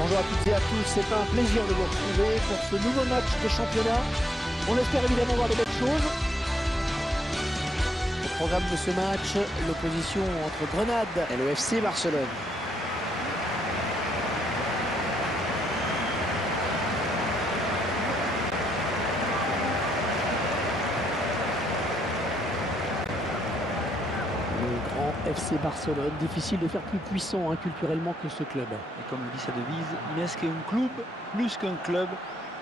Bonjour à toutes et à tous, c'est un plaisir de vous retrouver pour ce nouveau match de championnat. On espère évidemment voir de belles choses. Au programme de ce match, l'opposition entre Grenade et le FC Barcelone. Le grand FC Barcelone, difficile de faire plus puissant culturellement que ce club. Et comme le dit sa devise, mais qu'un club plus qu'un club,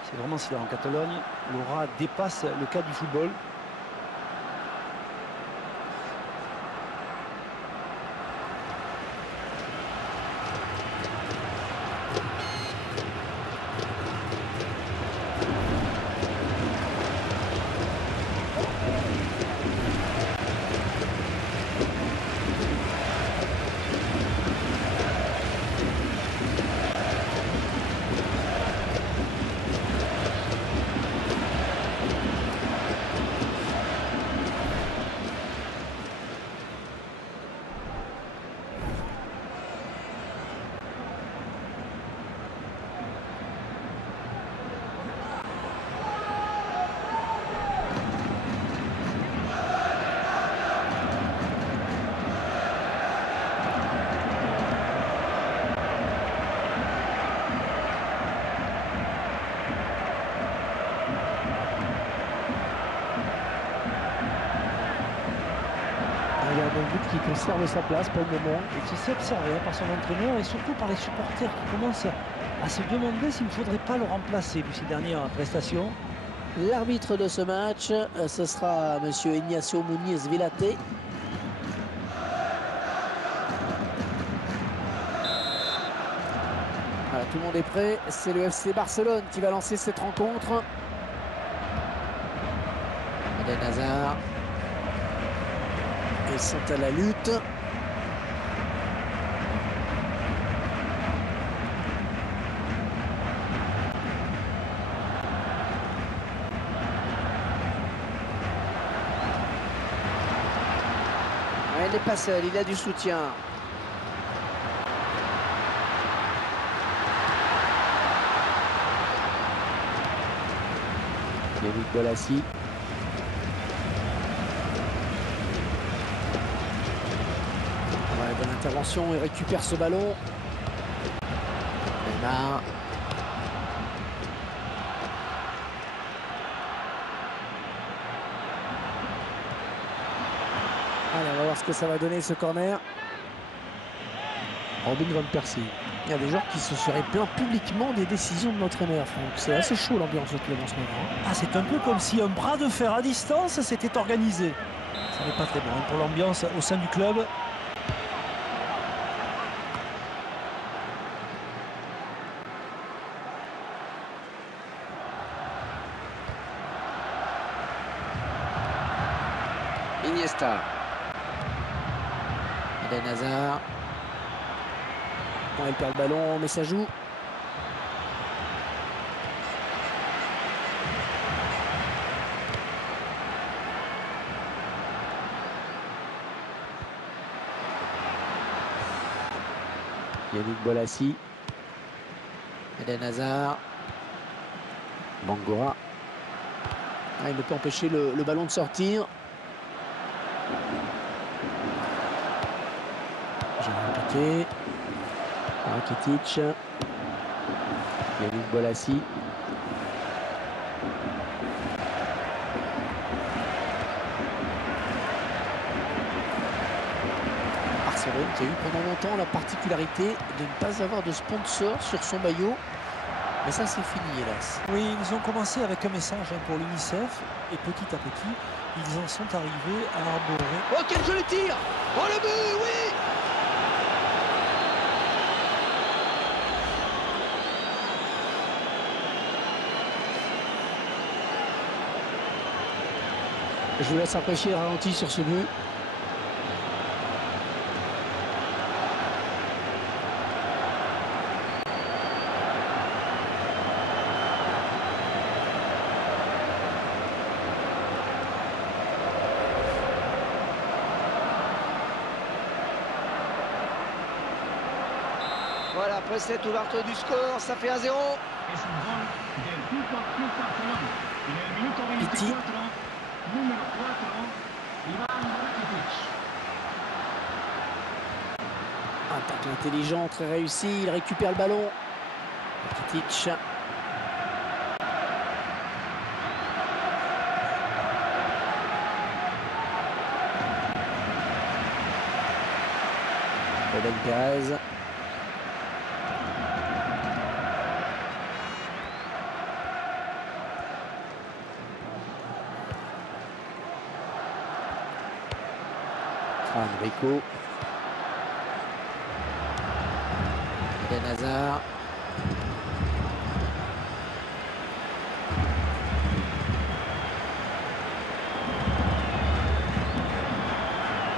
c'est vraiment si là en Catalogne, l'aura dépasse le cas du football. Il y a un but qui conserve sa place pour le moment. Et qui s'est observé par son entraîneur et surtout par les supporters qui commencent à se demander s'il ne faudrait pas le remplacer vu ses dernières prestations. L'arbitre de ce match, ce sera monsieur Ignacio Muniz Vilate. Voilà, tout le monde est prêt. C'est le FC Barcelone qui va lancer cette rencontre. Eden Hazard. Ils sont à la lutte. Il n'est pas seul, il a du soutien. Yannick Bolasie. Bonne intervention, il récupère ce ballon. Neymar. Allez, on va voir ce que ça va donner ce corner. Robin Van Persie. Il y a des joueurs qui se seraient plaints publiquement des décisions de l'entraîneur, Franck. C'est assez chaud l'ambiance au club en ce moment. Ah, c'est un peu comme si un bras de fer à distance s'était organisé. Ça n'est pas très bon pour l'ambiance au sein du club. Iniesta. Eden Hazard. Bon, il perd le ballon, mais ça joue. Yannick Bolasie. Eden Hazard. Bangura. Ah, il ne peut empêcher le ballon de sortir. J'ai Piqué. Rakitic. Yannick Bolasie. Barcelone qui a eu pendant longtemps la particularité de ne pas avoir de sponsor sur son maillot. Mais ça, c'est fini, hélas. Oui, ils ont commencé avec un message pour l'UNICEF et petit à petit, ils en sont arrivés à arborer. Oh, quel joli tir! Oh, le but, oui! Je vous laisse apprécier le ralenti sur ce but. après cette ouverture du score, ça fait 1-0. Pitti. Attaque intelligente, très réussi. Il récupère le ballon. Rakitic. Robben Pérez. Enrico. Eden Hazard.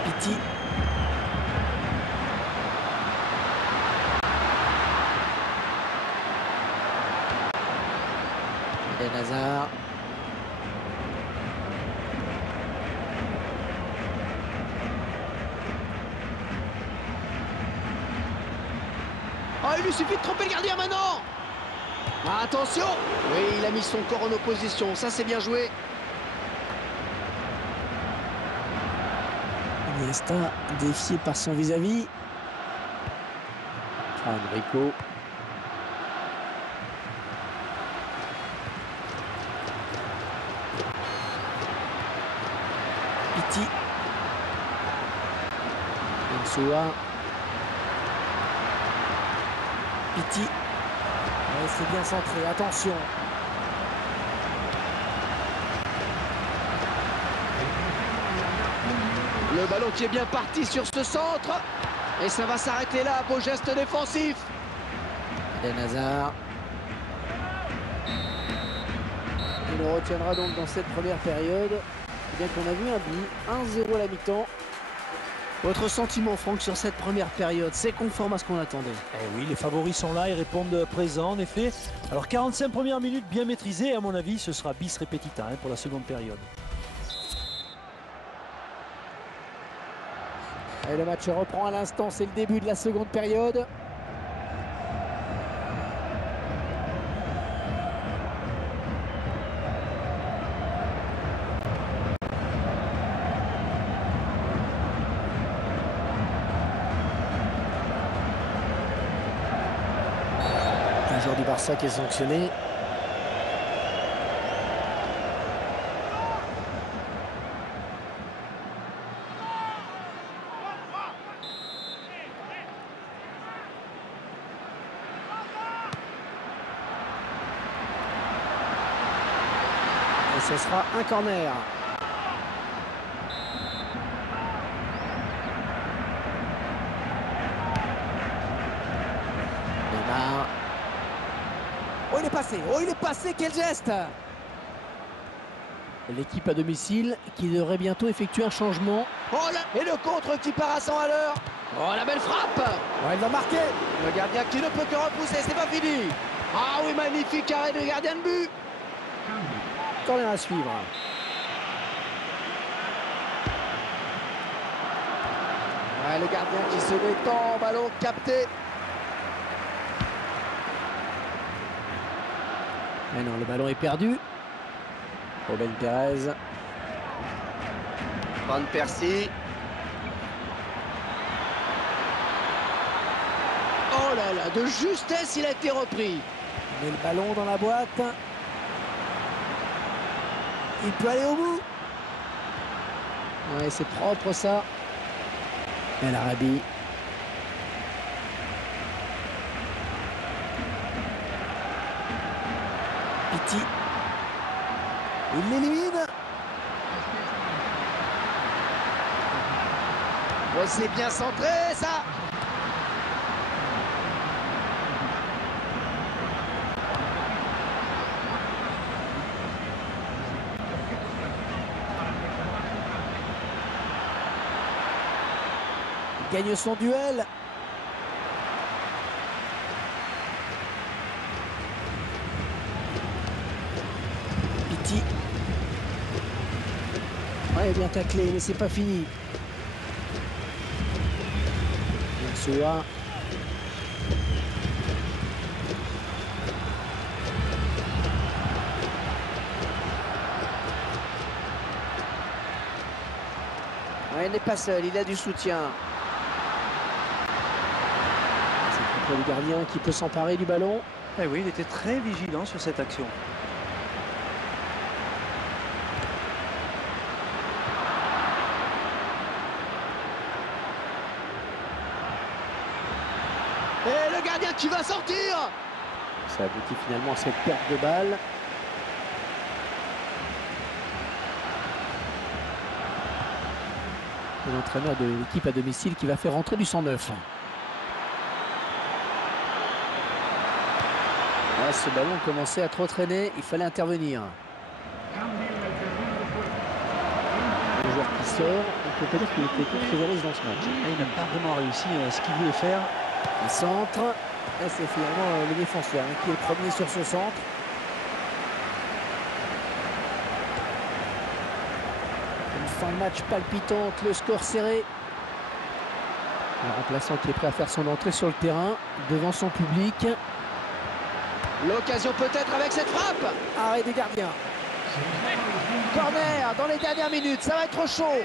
Pitti. Eden Hazard. Oh, il lui suffit de tromper le gardien maintenant. Ah, attention. Oui, il a mis son corps en opposition, ça c'est bien joué. Iniesta défié par son vis-à-vis. Enrico. Pitti. Insua. Pitti. Ouais, c'est bien centré, attention. Le ballon qui est bien parti sur ce centre. Et ça va s'arrêter là, beau geste défensif. Eden Hazard. Il le retiendra donc dans cette première période. Bien qu'on a vu un but, 1-0 à la mi-temps. Votre sentiment, Franck, sur cette première période, c'est conforme à ce qu'on attendait? Eh oui, les favoris sont là, ils répondent présent en effet. Alors 45 premières minutes bien maîtrisées, à mon avis, ce sera bis repetita pour la seconde période. Et le match reprend à l'instant, c'est le début de la seconde période. Un joueur du Barça qui est sanctionné. Et ce sera un corner. Neymar. Oh, il est passé, quel geste! L'équipe à domicile qui devrait bientôt effectuer un changement. Oh là, et le contre qui part à 100 à l'heure. Oh, la belle frappe. Oh, il va marquer. Le gardien qui ne peut que repousser, c'est pas fini. Ah oui, magnifique arrêt de gardien de but. Corner à suivre. Ouais, le gardien qui se détend, ballon capté. Mais non, le ballon est perdu. Robben Pérez. Van Persie. Oh là là, de justesse, il a été repris. Il met le ballon dans la boîte. Il peut aller au bout. Ouais, c'est propre ça. El Arabi. Pitti. Il l'élimine. Oh, c'est bien centré, ça. Il gagne son duel. Pitti. Ouais, bien taclé, mais c'est pas fini. Insua. il n'est pas seul, il a du soutien. C'est le gardien qui peut s'emparer du ballon. Eh oui, il était très vigilant sur cette action. Et le gardien qui va sortir. Ça aboutit finalement à cette perte de balle. L'entraîneur de l'équipe à domicile qui va faire rentrer du 109. Ah, ce ballon commençait à trop traîner, il fallait intervenir. Le joueur qui sort, on peut pas dire qu'il était très à l'aise dans ce match. Et il n'a pas vraiment réussi ce qu'il voulait faire. Un centre, et c'est finalement le défenseur qui est le premier sur ce centre. Une fin de match palpitante, le score serré. Le remplaçant qui est prêt à faire son entrée sur le terrain devant son public. L'occasion peut-être avec cette frappe. Arrêt des gardiens. Corner dans les dernières minutes, ça va être chaud.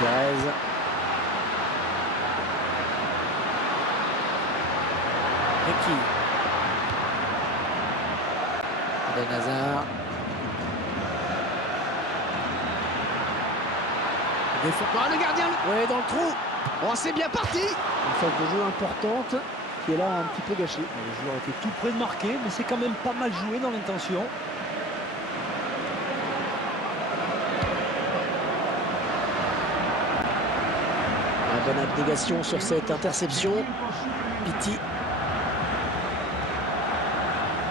Perez. Ricky. Eden Hazard. Ah, le gardien. Ouais, dans le trou. Oh, c'est bien parti. Une faute de jeu importante qui est là un petit peu gâchée. Le joueur était tout près de marquer, mais c'est quand même pas mal joué dans l'intention. Bonne abnégation sur cette interception. Pity.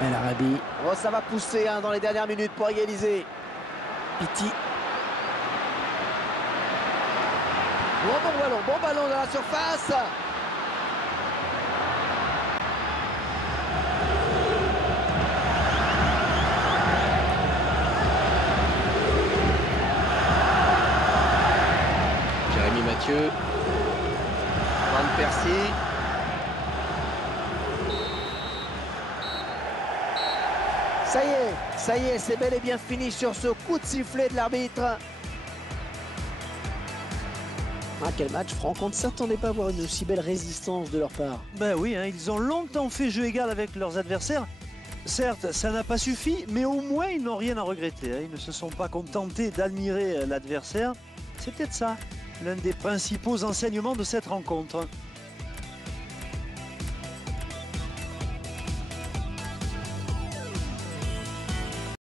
El Arabi. Oh, ça va pousser dans les dernières minutes pour égaliser. Pity. Bon ballon dans la surface. Jérémy Mathieu. Van Persie. Ça y est, c'est bel et bien fini sur ce coup de sifflet de l'arbitre. Ah, quel match, Franck, on ne s'attendait pas à voir une aussi belle résistance de leur part. Ben oui, hein, ils ont longtemps fait jeu égal avec leurs adversaires. Certes, ça n'a pas suffi, mais au moins ils n'ont rien à regretter. Hein. Ils ne se sont pas contentés d'admirer l'adversaire. C'est peut-être ça, l'un des principaux enseignements de cette rencontre.